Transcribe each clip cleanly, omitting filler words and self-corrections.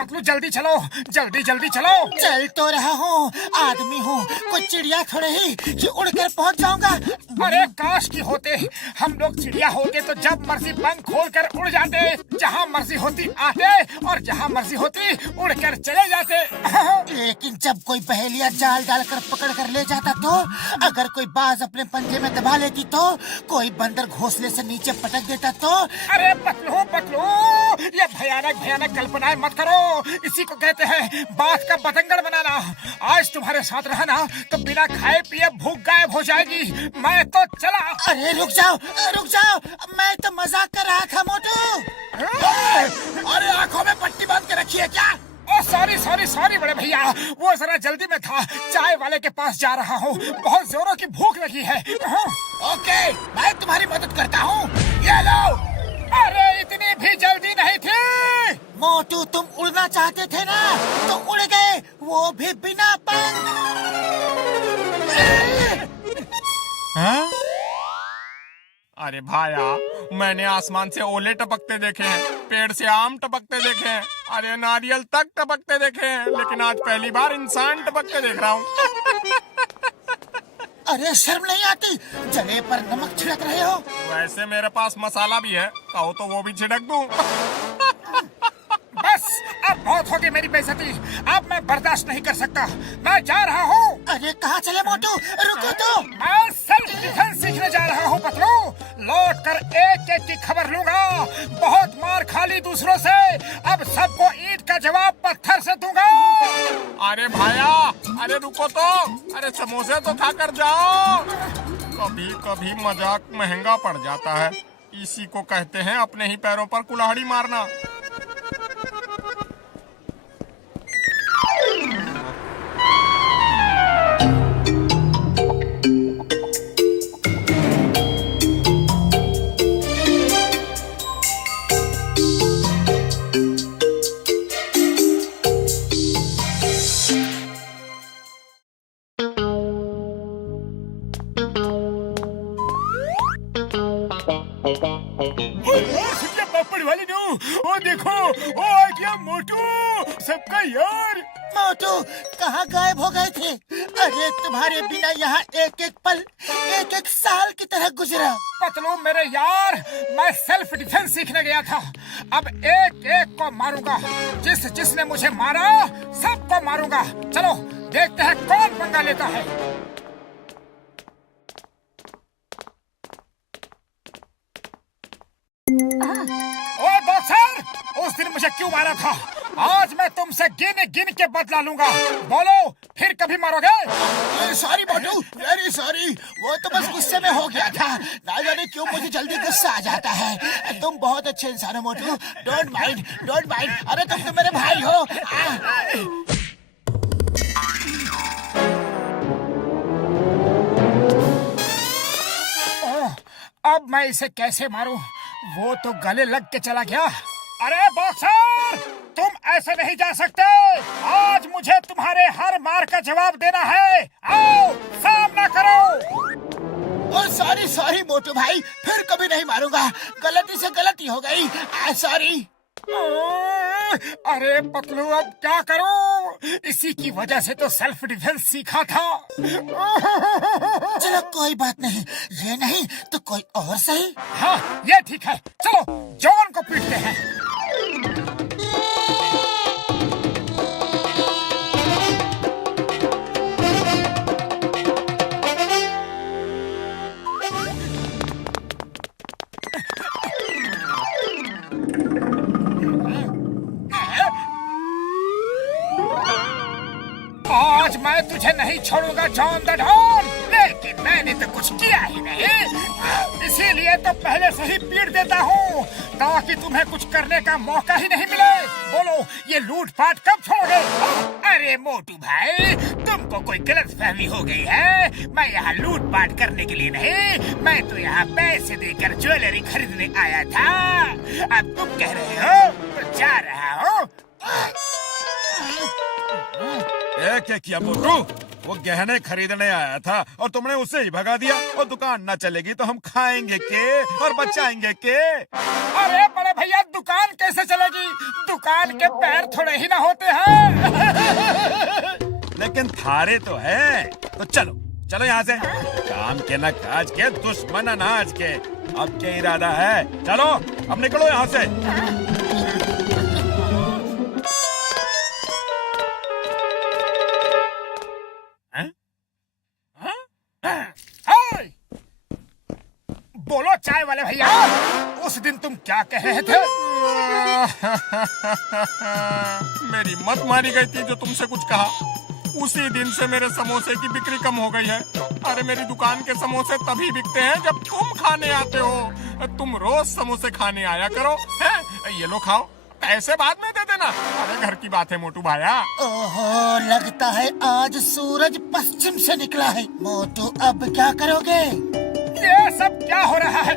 पतलू जल्दी चलो, जल्दी जल्दी चलो। चल तो रहा हूँ, आदमी हूँ, कोई चिड़िया थोड़े ही कि उड़कर पहुँच जाऊंगा। अरे काश की होते हम लोग चिड़िया होते तो जब मर्जी पंख खोलकर उड़ जाते, जहाँ मर्जी होती आते और जहाँ मर्जी होती उड़कर चले जाते। लेकिन जब कोई पहेलिया जाल डालकर पकड़ कर ले जाता तो, अगर कोई बाज अपने पंजे में दबा लेती तो, कोई बंदर घोंसले से नीचे पटक देता तो। अरे पतलू पतलू, ये भयानक भयानक कल्पनाएं मत करो, इसी को कहते हैं बात का बतंगड़ बनाना। आज तुम्हारे साथ रहना तो बिना खाए पिए भूख गायब हो जाएगी। मैं तो चला। अरे रुक जाओ, मैं तो मजाक कर रहा था मोटू। अरे आंखों में पट्टी बांध के रखी है क्या? ओ सॉरी सॉरी सॉरी बड़े भैया, वो जरा जल्दी में था, चाय वाले के पास जा रहा हूँ, बहुत जोरों की भूख लगी है। ओके, मैं तुम्हारी मदद करता हूँ, ये लो। अरे इतनी भी जल्दी नहीं थी। मोटू तुम उड़ना चाहते थे ना, तो उड़ गए, वो भी बिना पंख। अरे भाया, मैंने आसमान से ओले टपकते देखे हैं, पेड़ से आम टपकते देखे हैं, अरे नारियल तक टपकते देखे हैं, लेकिन आज पहली बार इंसान टपकते देख रहा हूँ। अरे शर्म नहीं आती, जले पर नमक छिड़क रहे हो। वैसे मेरे पास मसाला भी है, कहो तो वो भी छिड़क दूं। बस अब बहुत होगी मेरी बेइज्जती, अब मैं बर्दाश्त नहीं कर सकता, मैं जा रहा हूँ। अरे कहाँ चले मोटू, रुको तो। मैं सेल्फ डिफेंस सीखने जा रहा हूँ पतलू, लौट कर एक एक की खबर लूंगा। बहुत मार खा ली दूसरों से, अब सबको ईंट का जवाब पत्थर से दूंगा। अरे भाया, अरे रुको तो, अरे समोसे तो खा कर जाओ। कभी कभी मजाक महंगा पड़ जाता है, इसी को कहते हैं अपने ही पैरों पर कुल्हाड़ी मारना। पापड़ वाले नो, ओ देखो, ओ आ गया मोटू, सबका यार। मोटू कहाँ गायब हो गए थे? अरे तुम्हारे बिना यहाँ एक एक पल एक एक साल की तरह गुजरा। पतलू मेरे यार, मैं सेल्फ डिफेंस सीखने गया था, अब एक एक को मारूंगा, जिसने मुझे मारा सबको मारूंगा। चलो देखते हैं कौन पंगा लेता है। ओ बॉक्सर, उस दिन मुझे क्यों मारा था? आज मैं तुमसे गिन गिन के बदला लूंगा, बोलो फिर कभी मारोगे? सॉरी मोटू, वेरी सॉरी, वो तो बस गुस्से में हो गया था, ना जाने क्यों मुझे जल्दी गुस्सा आ जाता है। तुम बहुत अच्छे इंसान हो मोटू, डोंट माइंड, डोंट माइंड। अरे तुम तो मेरे भाई हो। अब मैं इसे कैसे मारूं? वो तो गले लग के चला गया। अरे बॉक्सर, तुम ऐसे नहीं जा सकते, आज मुझे तुम्हारे हर मार का जवाब देना है, आओ सामना करो। ओ सॉरी सॉरी मोटू भाई, फिर कभी नहीं मारूंगा, गलती से गलती हो गई, सॉरी। अरे पतलू अब क्या करूं? इसी की वजह से तो सेल्फ डिफेंस सीखा था। चलो कोई बात नहीं, ये नहीं तो कोई और सही। हाँ ये ठीक है, चलो जॉन को पीटते हैं। आज मैं तुझे नहीं छोड़ूंगा जॉन द डॉन, लेकिन मैंने तो कुछ किया ही नहीं, इसीलिए तो पहले से ही पीट देता हूँ ताकि तुम्हें कुछ करने का मौका ही नहीं मिले। बोलो ये लूटपाट कब छोड़ोगे? अरे मोटू भाई, तुमको कोई गलतफहमी हो गई है, मैं यहाँ लूटपाट करने के लिए नहीं, मैं तो यहाँ पैसे देकर ज्वेलरी खरीदने आया था। अब तुम कह रहे हो तो जा रहा हूँ। क्या किया मोटू? वो गहने खरीदने आया था और तुमने उसे ही भगा दिया, और दुकान न चलेगी तो हम खाएंगे के और बचाएंगे के? अरे बड़े भैया दुकान कैसे चलेगी? दुकान के पैर थोड़े ही ना होते हैं। लेकिन थारे तो है, तो चलो चलो यहाँ से। काम के न काज के, दुश्मन अनाज के। अब क्या इरादा है? चलो अब निकलो यहाँ से। बोलो चाय वाले भैया, उस दिन तुम क्या कह रहे थे? मेरी मत मारी गई थी जो तुमसे कुछ कहा। उसी दिन से मेरे समोसे की बिक्री कम हो गई है। अरे मेरी दुकान के समोसे तभी बिकते हैं जब तुम खाने आते हो। तुम रोज समोसे खाने आया करो। हैं? ये लो खाओ, पैसे बाद में दे देना। अरे घर की बात है मोटू भाया। ओहो, लगता है आज सूरज पश्चिम से निकला है। मोटू अब क्या करोगे? ये सब क्या हो रहा है?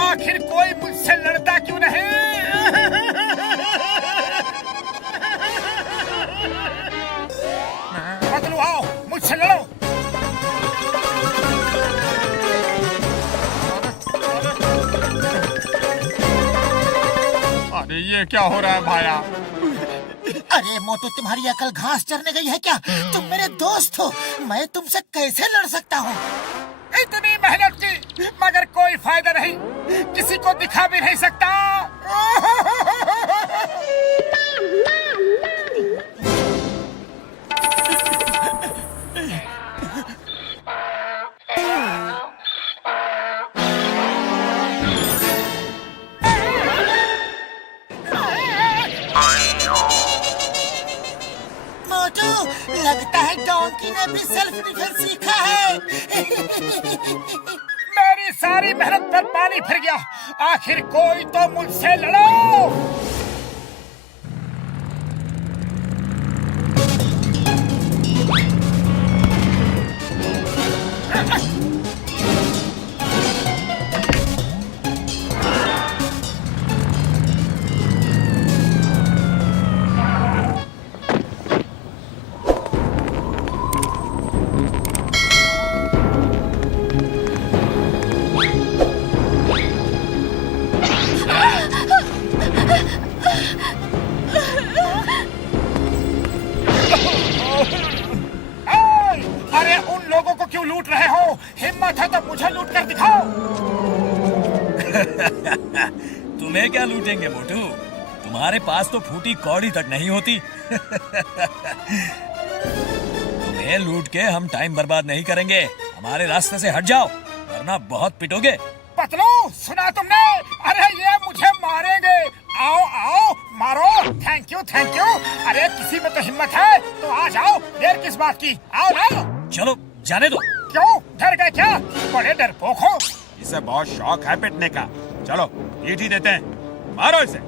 आखिर कोई मुझसे लड़ता क्यों नहीं? पतलू आओ, मुझसे लड़ो। अरे ये क्या हो रहा है भाया? अरे मोटू, तुम्हारी अकल घास चरने गई है क्या? तुम मेरे दोस्त हो, मैं तुमसे कैसे लड़ सकता हूँ? इतनी मेहनत की मगर कोई फायदा नहीं, किसी को दिखा भी नहीं सकता। मोटू, लगता है डोंकी ने भी सेल्फ डिफेंस सीखा है। मेरी सारी मेहनत पर पानी फिर गया। आखिर कोई तो मुझसे लड़ो। अरे उन लोगों को क्यों लूट रहे हो? हिम्मत है तो मुझे लूट कर दिखाओ। तुम्हें क्या लूटेंगे मोटू? तुम्हारे पास तो फूटी कौड़ी तक नहीं होती। तुम्हें लूट के हम टाइम बर्बाद नहीं करेंगे। हमारे रास्ते से हट जाओ, वरना बहुत पिटोगे। पतलू, सुना तुमने? अरे ये मुझे मारेंगे। आओ आओ, मारो। Thank you thank you. अरे किसी में तो हिम्मत है तो आ जाओ, देर किस बात की? आओ आओ। चलो जाने दो। क्यों, डर गए क्या? बड़े डरपोक हो। इसे बहुत शौक है पिटने का। चलो पीट ही देते हैं, मारो इसे।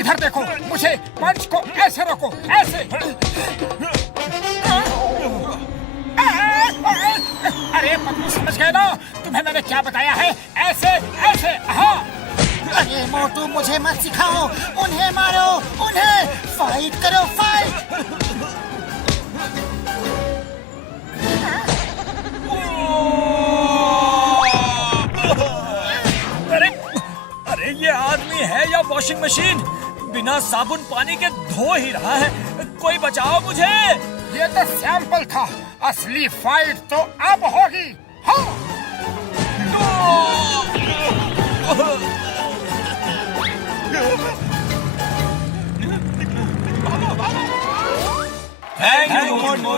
इधर देखो, मुझे पंच को ऐसे रोको, ऐसे। अरे पतलू, समझ गए ना? तुम्हें मैंने क्या बताया है? ऐसे ऐसे। हाँ। अरे मोटू, मुझे मत सिखाओ। उन्हें मारो, उन्हें। फाइट करो, फाइट। अरे ये आदमी है या वॉशिंग मशीन? बिना साबुन पानी के धो ही रहा है। कोई बचाओ मुझे। ये तो सैंपल था, असली फाइट तो अब होगी। हाँ। Thank you Motu.